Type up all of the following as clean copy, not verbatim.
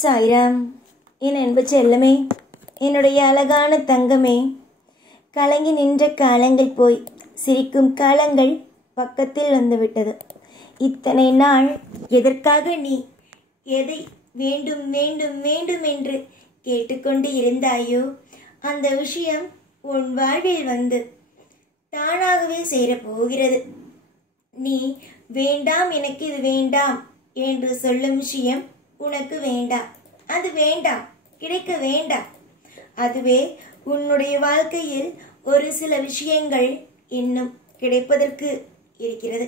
சாய்ராம். என் அன்பு செல்லமே, என்னுடைய அழகான தங்கமே, கலங்கி நின்ற காலங்கள் போய் சிரிக்கும் காலங்கள் பக்கத்தில் வந்துவிட்டது. இத்தனை நாள் எதற்காக நீ எதை வேண்டும் வேண்டும் வேண்டும் என்று கேட்டுக்கொண்டு இருந்தாயோ, அந்த விஷயம் உன் வாழ்வில் வந்து தானாகவே சேரப்போகிறது. நீ வேண்டாம், எனக்கு இது வேண்டாம் என்று சொல்லும் விஷயம் உனக்கு வேண்டாம், அது வேண்டாம், கிடைக்க வேண்டாம். அதுவே உன்னுடைய வாழ்க்கையில் ஒரு சில விஷயங்கள் இன்னும் கிடைப்பதற்கு இருக்கிறது.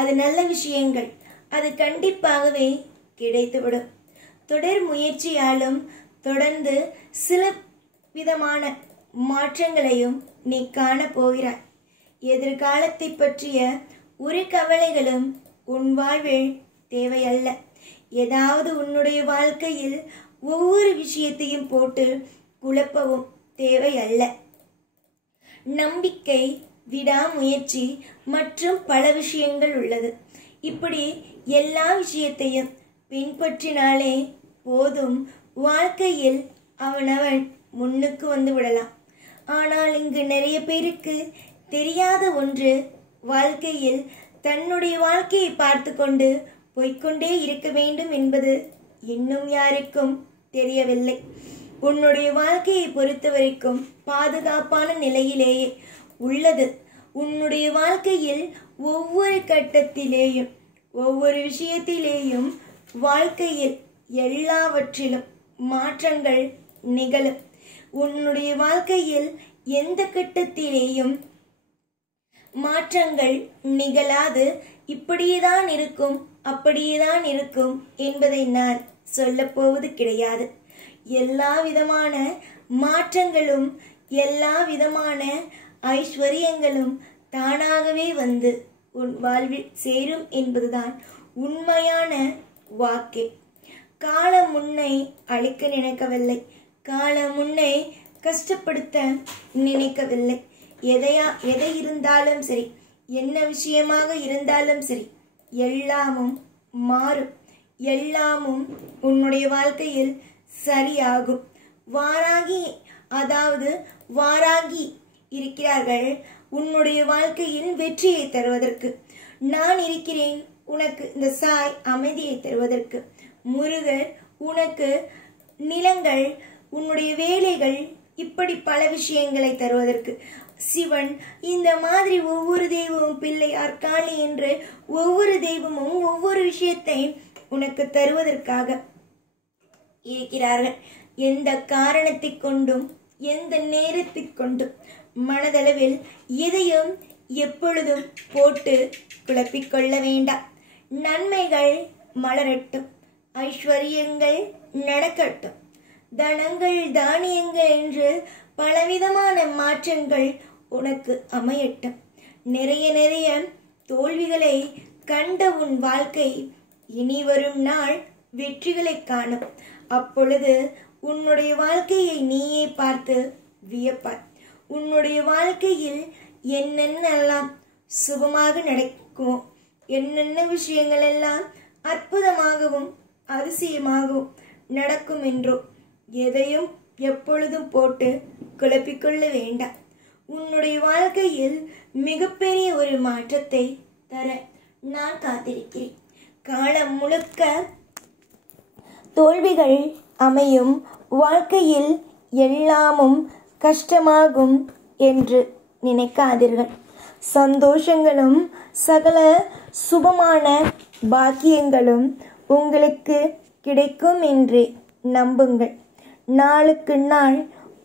அது நல்ல விஷயங்கள், அது கண்டிப்பாகவே கிடைத்துவிடும். தொடர் முயற்சியாலும் தொடர்ந்து சில விதமான மாற்றங்களையும் நீ காணப்போகிறாய். எதிர்காலத்தை பற்றிய ஒரு கவலைகளும் உன் வாழ்வில் தேவையல்ல. ஏதாவது உன்னுடைய வாழ்க்கையில் ஒவ்வொரு விஷயத்தையும் போட்டு குழப்பவும் தேவையல்ல. நம்பிக்கை, விடாமுயற்சி மற்றும் பல விஷயங்கள் உள்ளது. இப்படி எல்லா விஷயத்தையும் பின்பற்றினாலே போதும், வாழ்க்கையில் அவனவன் முன்னுக்கு வந்து விடலாம். ஆனால் இங்கு நிறைய பேருக்கு தெரியாத ஒன்று, வாழ்க்கையில் தன்னுடைய வாழ்க்கையை பார்த்து கொண்டு போய்கொண்டே இருக்க வேண்டும் என்பது இன்னும் யாருக்கும் தெரியவில்லை. உன்னுடைய வாழ்க்கையை பொறுத்த வரைக்கும் பாதுகாப்பான நிலையிலேயே உள்ளது. உன்னுடைய வாழ்க்கையில் ஒவ்வொரு கட்டத்திலேயும் ஒவ்வொரு விஷயத்திலேயும் வாழ்க்கையில் எல்லாவற்றிலும் மாற்றங்கள் நிகழும். உன்னுடைய வாழ்க்கையில் எந்த கட்டத்திலேயும் மாற்றங்கள் நிகழாது. இப்படியேதான் இருக்கும், அப்படியேதான் இருக்கும் என்பதை நான் சொல்லப் போவது கிடையாது. எல்லா விதமான மாற்றங்களும் எல்லா விதமான ஐஸ்வர்யங்களும் தானாகவே வந்து உன் வாழ்வில் சேரும் என்பதுதான் உண்மையான வாக்கே. காலம் உன்னை அழிக்க நினைக்கவில்லை, காலம் உன்னை கஷ்டப்படுத்த நினைக்கவில்லை. எதை இருந்தாலும் சரி, என்ன விஷயமாக இருந்தாலும் சரி, எல்லாமும் மாறும், எல்லாமும் உன்னுடைய வாழ்க்கையில் சரியாகும். வாராகி இருக்கிறார்கள் உன்னுடைய வாழ்க்கையில் வெற்றியை தருவதற்கு. நான் இருக்கிறேன் உனக்கு இந்த சாய் அமைதியை தருவதற்கு. முருகர் உனக்கு நிலங்கள், உன்னுடைய வேலைகள், இப்படி பல விஷயங்களை தருவதற்கு. சிவன், இந்த மாதிரி ஒவ்வொரு தெய்வமும், பிள்ளையார், காளி என்று ஒவ்வொரு தெய்வமும் ஒவ்வொரு விஷயத்தை உனக்கு தருவதற்காக இருக்கிறார்கள். எந்த காரணத்தை கொண்டும் எந்த நேரத்தை கொண்டும் மனதளவில் எதையும் எப்பொழுதும் போட்டு குழப்பிக்கொள்ள வேண்டாம். நன்மைகள் மலரட்டும், ஐஸ்வர்யங்கள் நடக்கட்டும், தனங்கள், தானியங்கள் என்று பலவிதமான மாற்றங்கள் உனக்கு அமையட்டும். நிறைய தோல்விகளை கண்ட உன் வாழ்க்கை இனி வரும் நாள் வெற்றிகளை காணும். அப்பொழுது உன்னுடைய வாழ்க்கையை நீயே பார்த்து வியப்பாய். உன்னுடைய வாழ்க்கையில் என்னென்னலாம் சுபமாக நடக்குமோ, என்னென்ன விஷயங்கள் எல்லாம் அற்புதமாகவும் அதிசயமாகவும் நடக்கும் என்றோ எதையும் எப்பொழுதும் போட்டு குழப்பிக்கொள்ள வேண்டாம். உன்னுடைய வாழ்க்கையில் மிகப்பெரிய ஒரு மாற்றத்தை தர நான் காத்திருக்கிறேன். காலம் முழுக்க தோல்விகள் அமையும், வாழ்க்கையில் எல்லாமும் கஷ்டமாகும் என்று நினைக்காதீர்கள். சந்தோஷங்களும் சகல சுபமான பாக்கியங்களும் உங்களுக்கு கிடைக்கும் என்று நம்புங்கள். நாளுக்கு நாள்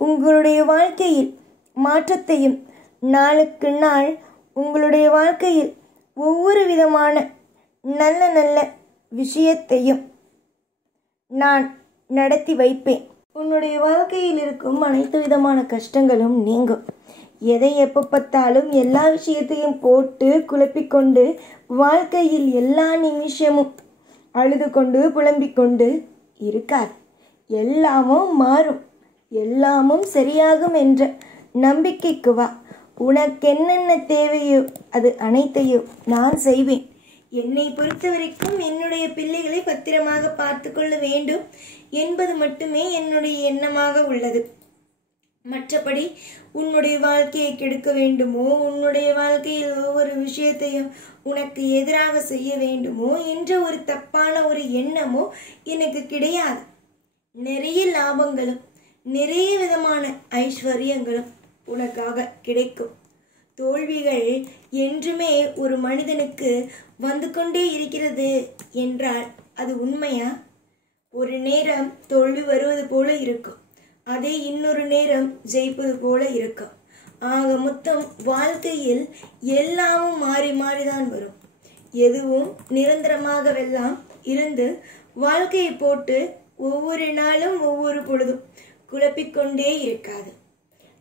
உங்களுடைய வாழ்க்கையில் மாற்றத்தையும், நாளுக்கு நாள் உங்களுடைய வாழ்க்கையில் ஒவ்வொரு விதமான நல்ல விஷயத்தையும் நான் நடத்தி வைப்பேன். உன்னுடைய வாழ்க்கையில் இருக்கும் அனைத்து விதமான கஷ்டங்களும் நீங்கும். எதை எப்போ பார்த்தாலும் எல்லா விஷயத்தையும் போட்டு குழப்பிக்கொண்டு வாழ்க்கையில் எல்லா நிமிஷமும் அழுது கொண்டு புலம்பிக் கொண்டு இருக்காது. எல்லாமும் மாறும், எல்லாமும் சரியாகும் என்ற நம்பிக்கைக்கு வா. உனக்கு என்னென்ன தேவையோ அது அனைத்தையும் நான் செய்வேன். என்னை பொறுத்த வரைக்கும் என்னுடைய பிள்ளைகளை பத்திரமாக பார்த்து கொள்ள வேண்டும். என்பது மட்டுமே என்னுடைய எண்ணமாக உள்ளது. மற்றபடி உன்னுடைய வாழ்க்கையை கெடுக்க வேண்டுமோ, உன்னுடைய வாழ்க்கையில் ஒவ்வொரு விஷயத்தையும் உனக்கு எதிராக செய்ய வேண்டுமோ என்ற ஒரு தப்பான ஒரு எண்ணமோ எனக்கு கிடையாது. நிறைய லாபங்களும் நிறைய விதமான ஐஸ்வர்யங்களும் உனக்காக கிடைக்கும். தோல்விகள் என்றுமே ஒரு மனிதனுக்கு வந்து கொண்டே இருக்கிறது என்றால் அது உண்மையா? ஒரு நேரம் தோல்வி வருவது போல இருக்கும், அதே இன்னொரு நேரம் ஜெயிப்பது போல இருக்கும். ஆக மொத்தம் வாழ்க்கையில் எல்லாமும் மாறி மாறிதான் வரும். எதுவும் நிரந்தரமாகவெல்லாம் இருந்து வாழ்க்கையை போட்டு ஒவ்வொரு நாளும் ஒவ்வொரு பொழுதும் குழப்பிக்கொண்டே இருக்காது.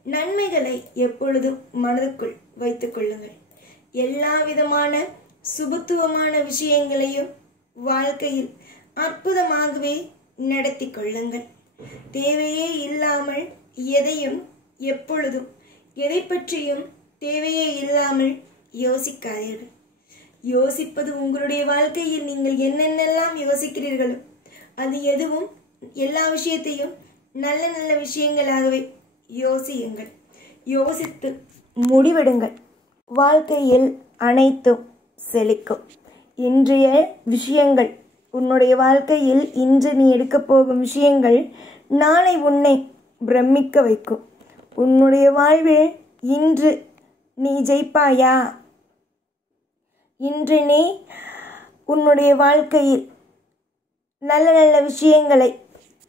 நன்மைகளை எப்பொழுதும் மனதுக்குள் வைத்துக் கொள்ளுங்கள். எல்லா விதமான சுபத்துவமான விஷயங்களையும் வாழ்க்கையில் அற்புதமாகவே நடத்தி கொள்ளுங்கள். தேவையே இல்லாமல் எதையும் எப்பொழுதும் எதை பற்றியும் தேவையே இல்லாமல் யோசிக்காதீர்கள். யோசிப்பது உங்களுடைய வாழ்க்கையில் நீங்கள் என்னென்னலாம் யோசிக்கிறீர்களோ அது எதுவும் எல்லா விஷயத்தையும் நல்ல நல்ல விஷயங்களாகவே யோசியுங்கள். யோசித்து முடிவெடுங்கள். வாழ்க்கையில் அனைத்தும் செழிக்கும். இன்றைய விஷயங்கள், உன்னுடைய வாழ்க்கையில் இன்று நீ எடுக்கப் போகும் விஷயங்கள் நாளை உன்னை பிரமிக்க வைக்கும். உன்னுடைய வாழ்வில் இன்று நீ ஜெயிப்பாயா? இன்று நீ உன்னுடைய வாழ்க்கையில் நல்ல நல்ல விஷயங்களை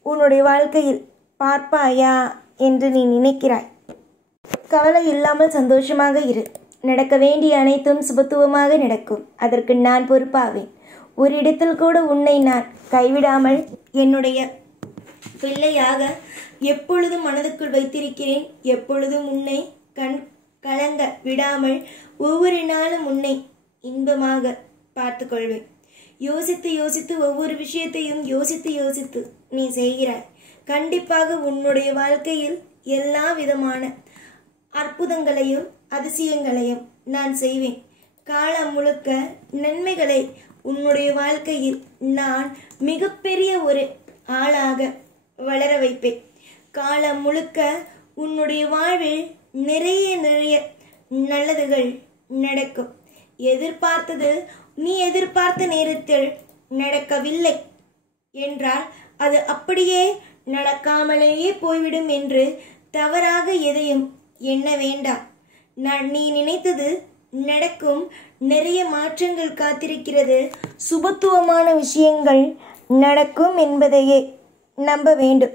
உன்னுடைய வாழ்க்கையில் பார்ப்பாயா என்று நீ நினைக்கிறாய். கவலை இல்லாமல் சந்தோஷமாக இரு. நடக்க வேண்டிய அனைத்தும் சுபத்துவமாக நடக்கும். அதற்கு நான் பொறுப்பாவேன். ஒரு இடத்தில் கூட உன்னை நான் கைவிடாமல் என்னுடைய பிள்ளையாக எப்பொழுதும் மனதுக்குள் வைத்திருக்கிறேன். எப்பொழுதும் உன்னை கலங்க விடாமல் ஒவ்வொரு நாளும் உன்னை இன்பமாக பார்த்து கொள்வேன். யோசித்து யோசித்து ஒவ்வொரு விஷயத்தையும் யோசித்து யோசித்து நீ செய்கிறாய். கண்டிப்பாக உன்னுடைய வாழ்க்கையில் எல்லா விதமான அற்புதங்களையும் அதிசயங்களையும் நான் செய்வேன். காலம் முழுக்க நன்மைகளை உன்னுடைய வாழ்க்கையில் நான் மிகப்பெரிய ஒரு ஆளாக வளர வைப்பேன். காலம் முழுக்க உன்னுடைய வாழ்வில் நிறைய நிறைய நல்லதுகள் நடக்கும். எதிர்பார்த்தது நீ எதிர்பார்த்த நேரத்தில் நடக்கவில்லை என்றால் அது அப்படியே நடக்காமலேயே போய்விடும் என்று தவறாக எதையும் எண்ண வேண்டாம். நீ நினைத்தது நடக்கும். நிறைய மாற்றங்கள் காத்திருக்கிறது. சுபத்துவமான விஷயங்கள் நடக்கும் என்பதையே நம்ப வேண்டும்.